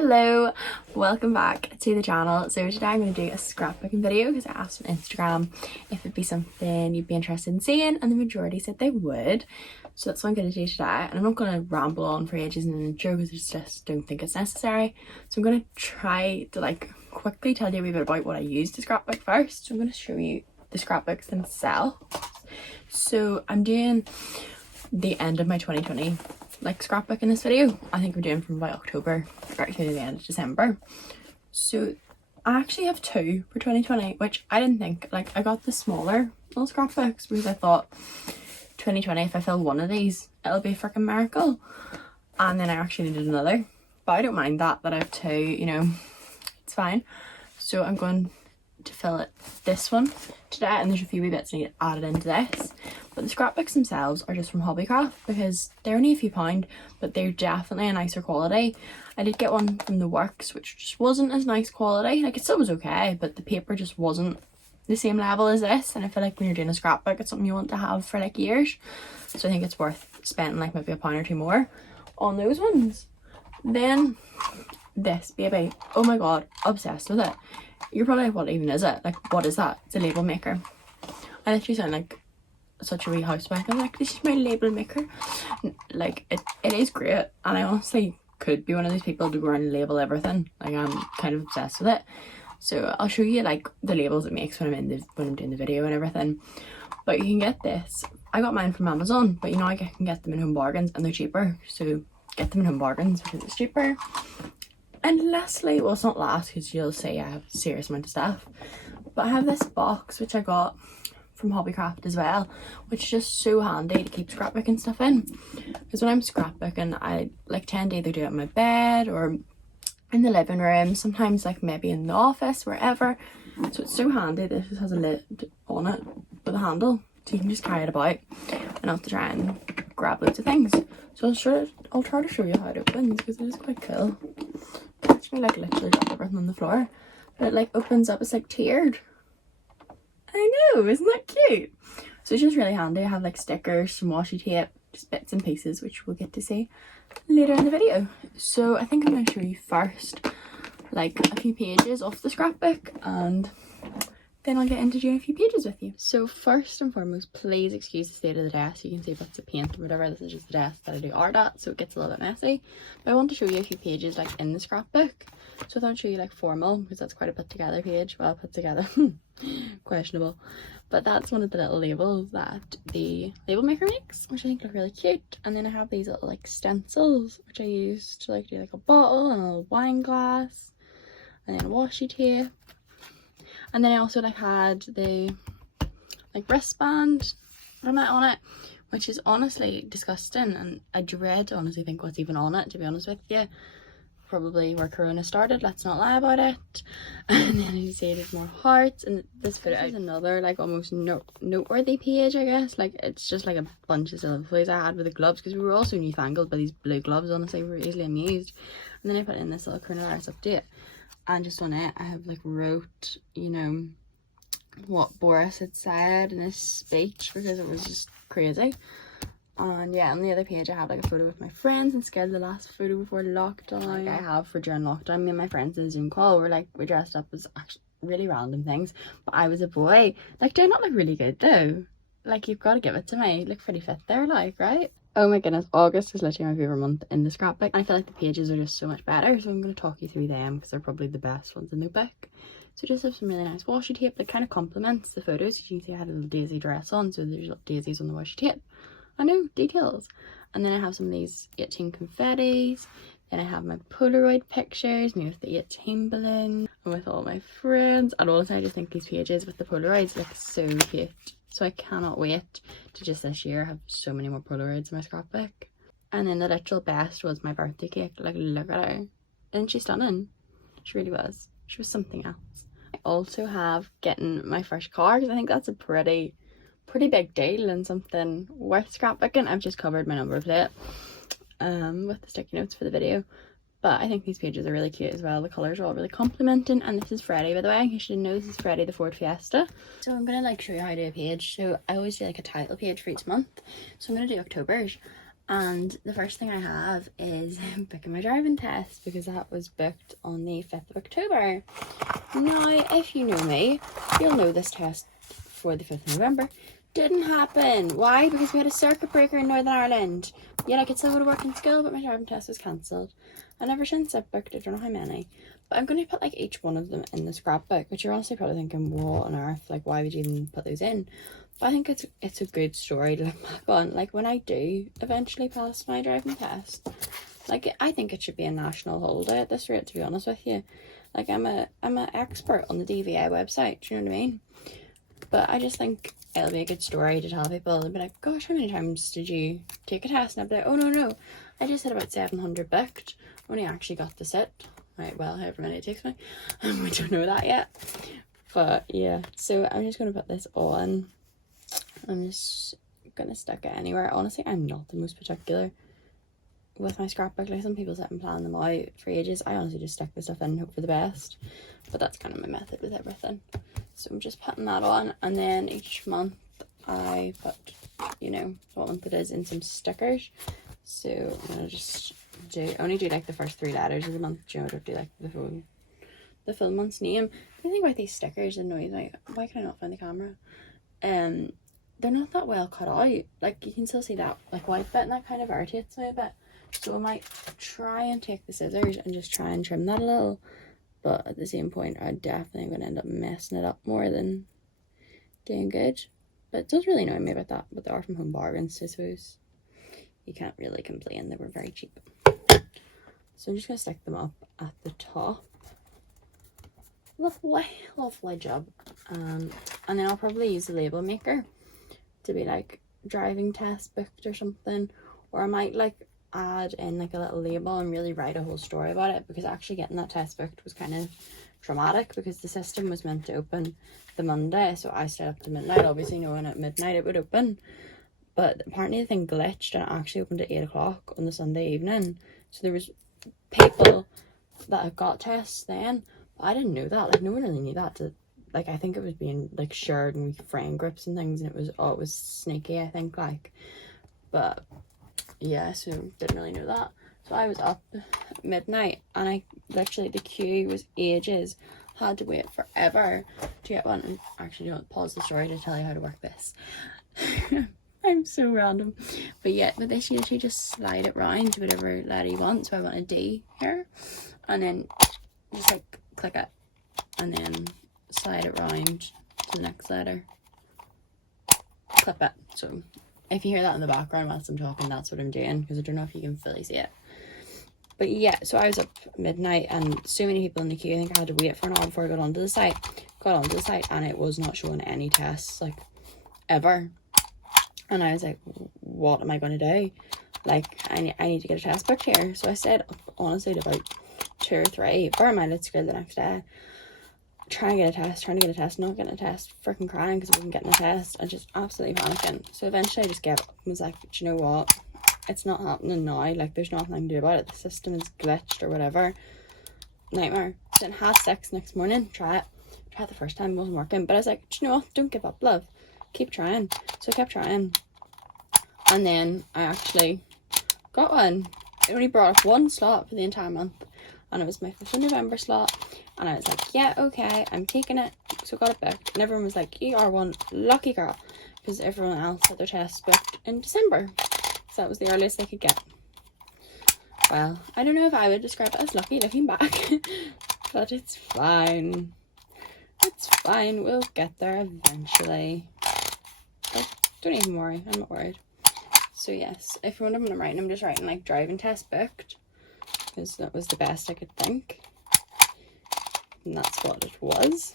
Hello, welcome back to the channel. So today I'm going to do a scrapbooking video because I asked on Instagram if it'd be something you'd be interested in seeing, and the majority said they would. So that's what I'm going to do today, and I'm not going to ramble on for ages in an intro because I just don't think it's necessary. So I'm going to try to quickly tell you a wee bit about what I use to scrapbook first. So I'm going to show you the scrapbooks themselves. So I'm doing the end of my 2020 scrapbook in this video. I think we're doing from about October right through to the end of December. So I actually have two for 2020, which I didn't think. I got the smaller little scrapbooks because I thought 2020, if I fill one of these, it'll be a freaking miracle. And then I actually needed another, but I don't mind that I have two, it's fine. So I'm going to fill this one today, and there's a few wee bits I need added into this. But the scrapbooks themselves are just from Hobbycraft because they're only a few pound, but they're definitely a nicer quality. I did get one from the Works, which just wasn't as nice quality. It still was okay, but the paper just wasn't the same level as this. And I feel like when you're doing a scrapbook, it's something you want to have for years. So I think it's worth spending maybe £1 or £2 more on those ones. Then this baby, oh my god, obsessed with it. You're probably like, what even is it? What is that? It's a label maker. I literally sound like such a wee housewife. I'm like, this is my label maker. It is great, and I honestly could be one of these people to go around and label everything. I'm kind of obsessed with it. So I'll show you the labels it makes when I'm doing the video and everything. But you can get this. I got mine from Amazon, but I can get them in Home Bargains and they're cheaper. So get them in Home Bargains because it's cheaper. And lastly, well, it's not last because you'll say I have a serious amount of stuff, but I have this box which I got from Hobbycraft as well, which is just so handy to keep scrapbooking stuff in. Because when I'm scrapbooking, I tend to either do it in my bed or in the living room, sometimes maybe in the office, wherever. So it's so handy. This just has a lid on it with a handle, so you can just carry it about and not have to try and grab loads of things. So I'll try to show you how it opens because it is quite cool. Catch me literally drop everything on the floor, but it opens up. It's tiered. I know, isn't that cute? So it's just really handy. I have stickers, some washi tape, just bits and pieces, which we'll get to see later in the video. So I think I'm going to show you first a few pages off the scrapbook, and then I'll get into doing a few pages with you. So first and foremost, please excuse the state of the desk. You can see bits of paint or whatever. This is just the desk that I do art at, so it gets a little bit messy. But I want to show you a few pages in the scrapbook. So I thought I'd show you formal, because that's quite a put together page. Well put together. Questionable. But that's one of the little labels that the label maker makes, which I think look really cute. And then I have these little stencils, which I use to do a bottle and a little wine glass, and then washi tape. And then I also had the wristband from that on it, which is honestly disgusting, and I dread to honestly think what's even on it, to be honest with you. Probably where Corona started, let's not lie about it. And then you see there's more hearts, and this photo is another almost noteworthy page, I guess. It's just a bunch of selfies I had with the gloves, because we were also newfangled by these blue gloves. Honestly, we were easily amused. And then I put in this little coronavirus update, and just on it I have wrote what Boris had said in his speech, because it was just crazy. And yeah, on the other page I have a photo with my friends instead of the last photo before lockdown. I have for during lockdown. Me and my friends in a Zoom call were we dressed up as actually really random things, but I was a boy. Do I not look really good though? You've got to give it to me. Look pretty fit there, right? Oh my goodness, August is literally my favourite month in the scrapbook. I feel like the pages are just so much better, so I'm going to talk you through them because they're probably the best ones in the book. So just have some really nice washi tape that kind of complements the photos. You can see I had a little daisy dress on, so there's little daisies on the washi tape. I know, details. And then I have some of these 18 confettis. Then I have my Polaroid pictures, me with the 18 balloon, and with all my friends. And honestly, I just think these pages with the Polaroids look so cute. So I cannot wait to just this year have so many more Polaroids in my scrapbook. And then the literal best was my birthday cake. Look at her. Isn't she stunning? She really was. She was something else. I also have getting my first car, because I think that's a pretty big deal and something worth scrapbooking. I've just covered my number plate with the sticky notes for the video, but I think these pages are really cute as well. The colours are all really complimenting. And this is Friday, by the way, in case you didn't know, this is Friday the Ford Fiesta. So I'm gonna show you how to do a page. So I always do a title page for each month, so I'm gonna do October's, And the first thing I have is booking my driving test, because that was booked on the 5th of October. Now, if you know me, you'll know this test for the 5th of November didn't happen. Why? Because we had a circuit breaker in Northern Ireland. Yeah, I could still go to work in school, but my driving test was cancelled. And ever since I've booked, I don't know how many. But I'm going to put like each one of them in the scrapbook, which you're honestly probably thinking, what on earth? Like, why would you even put those in? But I think it's a good story to look back on. Like, when I do eventually pass my driving test, like, I think it should be a national holiday at this rate, to be honest with you. Like, I'm an expert on the DVA website, do you know what I mean? But I just think it'll be a good story to tell people. They'll be like, gosh, how many times did you take a test? And I'll be like, oh, no. I just had about 700 booked. Only actually got to sit. Right, well, however many it takes me. We don't know that yet. But, yeah. So, I'm just going to put this on. I'm just going to stick it anywhere. Honestly, I'm not the most particular with my scrapbook. Like, some people sit and plan them out for ages. I honestly just stick the stuff in and hope for the best. But that's kind of my method with everything. So I'm just putting that on, and then each month I put, you know, what month it is in some stickers. So I'm gonna just only do like the first 3 letters of the month. You know, don't do like the full month's name. The thing about these stickers annoys me. Why can I not find the camera? They're not that well cut out. Like, you can still see that like white bit, and that kind of irritates me a bit. So I might try and take the scissors and just try and trim that a little. But at the same point, I'm definitely going to end up messing it up more than doing good. But it does really annoy me about that. But they are from home bargains, I suppose. You can't really complain. They were very cheap. So I'm just going to stick them up at the top. Lovely job. And then I'll probably use the label maker to be like driving test booked or something. Or I might like add in like a little label and really write a whole story about it, because actually getting that test booked was kind of traumatic, because the system was meant to open the Monday, so I stayed up to midnight, obviously knowing at midnight it would open, but apparently the thing glitched and it actually opened at 8 o'clock on the Sunday evening. So there was people that had got tests then, but I didn't know that. Like, no one really knew that. Like, I think it was being like shared in friend groups and things, and it was sneaky, I think, like. But yeah, so didn't really know that. So I was up at midnight, and I literally, the queue was ages. Had to wait forever to get one. And actually, don't pause the story to tell you how to work this. I'm so random. But yeah, with this, you literally just slide it round to whatever letter you want. So I want a D here, and then just like click it, and then slide it round to the next letter, clip it. So if you hear that in the background whilst I'm talking, that's what I'm doing, because I don't know if you can fully see it. But yeah, so I was up midnight, and so many people in the queue. I think I had to wait for an hour before I got onto the site. And it was not showing any tests, like, ever. And I was like, what am I going to do? Like, I need to get a test booked here. So I stayed up, honestly, to about 2 or 3 for my lit school the next day. Trying to get a test, not getting a test, freaking crying because I wasn't getting a test, and just absolutely panicking. So eventually I just gave up and was like, do you know what? It's not happening now. Like, there's nothing I can do about it. The system is glitched or whatever. Nightmare. Then 6:30 next morning, try it the first time, it wasn't working. But I was like, do you know what? Don't give up, love. Keep trying. So I kept trying. And then I actually got one. It only brought up 1 slot for the entire month. And it was my 5th of November slot. And I was like, yeah, okay, I'm taking it. So I got it booked. And everyone was like, you are one lucky girl. Because everyone else had their tests booked in December. So that was the earliest they could get. Well, I don't know if I would describe it as lucky looking back. But it's fine. It's fine. We'll get there eventually. But don't even worry. I'm not worried. So yes, if you wonder what I'm writing, I'm just writing like driving test booked. Because that was the best I could think. And that's what it was.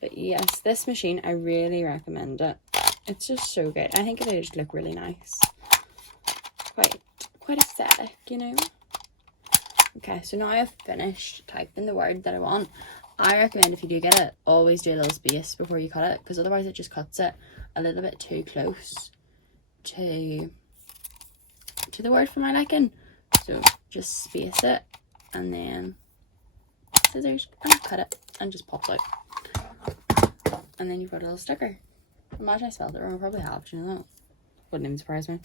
But yes, this machine, I really recommend it. It's just so good. I think it just look really nice. Quite aesthetic, you know. Okay, so now I've finished typing the word that I want. I recommend, if you do get it, always do a little space before you cut it, because otherwise it just cuts it a little bit too close to the word for my liking. So just space it, and then scissors, and cut it, and just pops out. And then you've got a little sticker. Imagine I spelled it wrong. I probably have, do you know that? wouldn't even surprise me.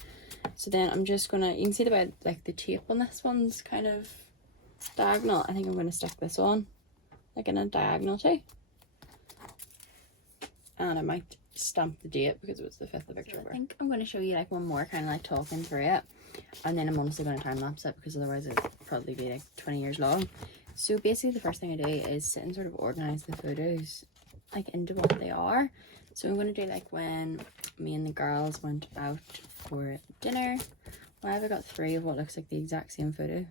So then I'm just gonna, you can see the way like the tape on this one's kind of diagonal. I think I'm gonna stick this on like in a diagonal too. And I might stamp the date because it was the 5th of October. So I think I'm going to show you like one more kind of like talking through it, and then I'm honestly going to time lapse it because otherwise it'll probably be like 20 years long. So basically the first thing I do is sit and sort of organize the photos like into what they are. So I'm going to do like when me and the girls went out for dinner. Why have I got 3 of what looks like the exact same photo?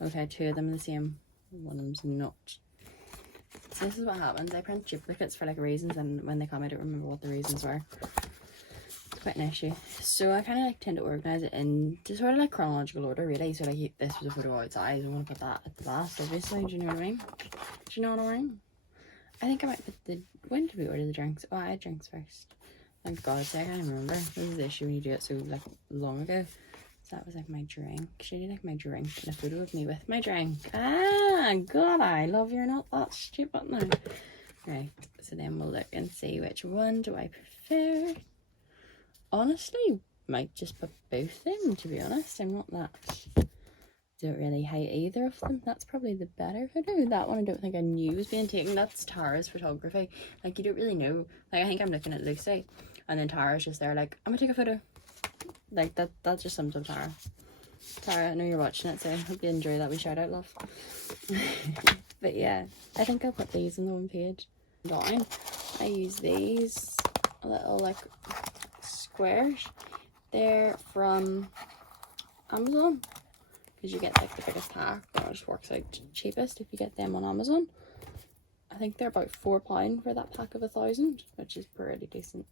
Okay, 2 of them are the same, one of them's not. So this is what happens. I print duplicates for like reasons, and when they come I don't remember what the reasons were. It's quite an issue. So I kind of like tend to organise it into sort of like chronological order really. So like this was a photo outside, I'm going to put that at the last obviously. Do you know what I mean? Do you know what I mean? I think I might put the, when did we order the drinks? Oh, I had drinks first. Thank God, so I can't even remember. This is the issue when you do it so like long ago. So that was like my drink. She did like my drink and a photo of me with my drink. Ah, God, I love you're not that stupid now. Right, so then we'll look and see which one do I prefer. Honestly, might just put both in, to be honest. I'm not that, don't really hate either of them. That's probably the better photo. That one I don't think I knew was being taken. That's Tara's photography. Like you don't really know. Like I think I'm looking at Lucy and then Tara's just there like, I'm gonna take a photo. Like that just sums up Tara. Tara, I know you're watching it, so I hope you enjoy that wee shout out, love. But yeah, I think I'll put these on the one page. Down, I use these little like squares. They're from Amazon because you get like the biggest pack, or it just works out cheapest if you get them on Amazon. I think they're about £4 for that pack of 1,000, which is pretty decent.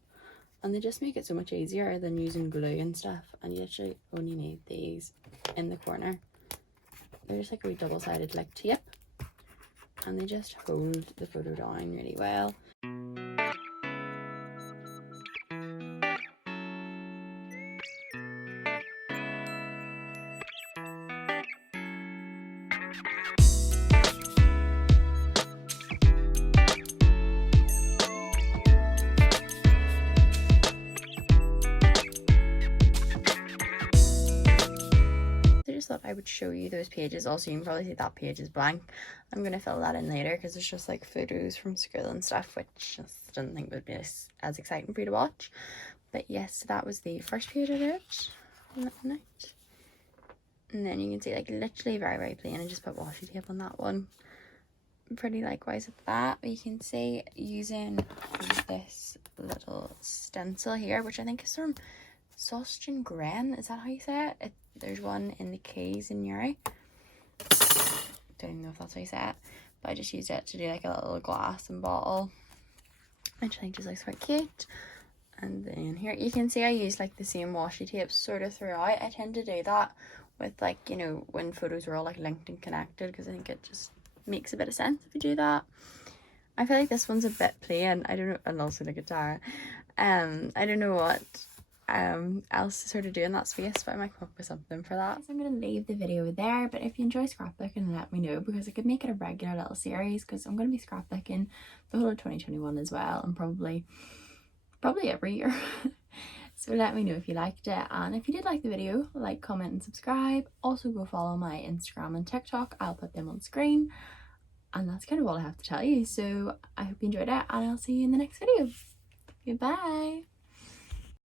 And they just make it so much easier than using glue and stuff, and you literally only need these in the corner. They're just like a wee double-sided like tape, and they just hold the photo down really well. Thought I would show you those pages. Also, you can probably see that page is blank. I'm gonna fill that in later because it's just like photos from school and stuff, which just didn't think would be as exciting for you to watch. But yes, that was the first page I did. And then you can see like literally very plain. I just put washi tape on that one. Pretty likewise with that. But you can see using this little stencil here, which I think is from Sausten Gren, is that how you say it? There's one in the Keys in Uri. Don't even know if that's how you say it, but I just used it to do like a little glass and bottle, which I think just looks quite cute. And then here you can see I use like the same washi tape sort of throughout. I tend to do that with like, you know, when photos are all like linked and connected, because I think it just makes a bit of sense if you do that. I feel like this one's a bit plain. I don't know, and also the guitar. I don't know what else to sort of do in that space, but I might come up with something for that. So I'm going to leave the video there, but if you enjoy scrapbooking, let me know, because I could make it a regular little series, because I'm going to be scrapbooking the whole of 2021 as well, and probably every year. So let me know if you liked it, and if you did like the video, like, comment and subscribe. Also go follow my Instagram and TikTok, I'll put them on screen. And that's kind of all I have to tell you. So I hope you enjoyed it, and I'll see you in the next video. Goodbye.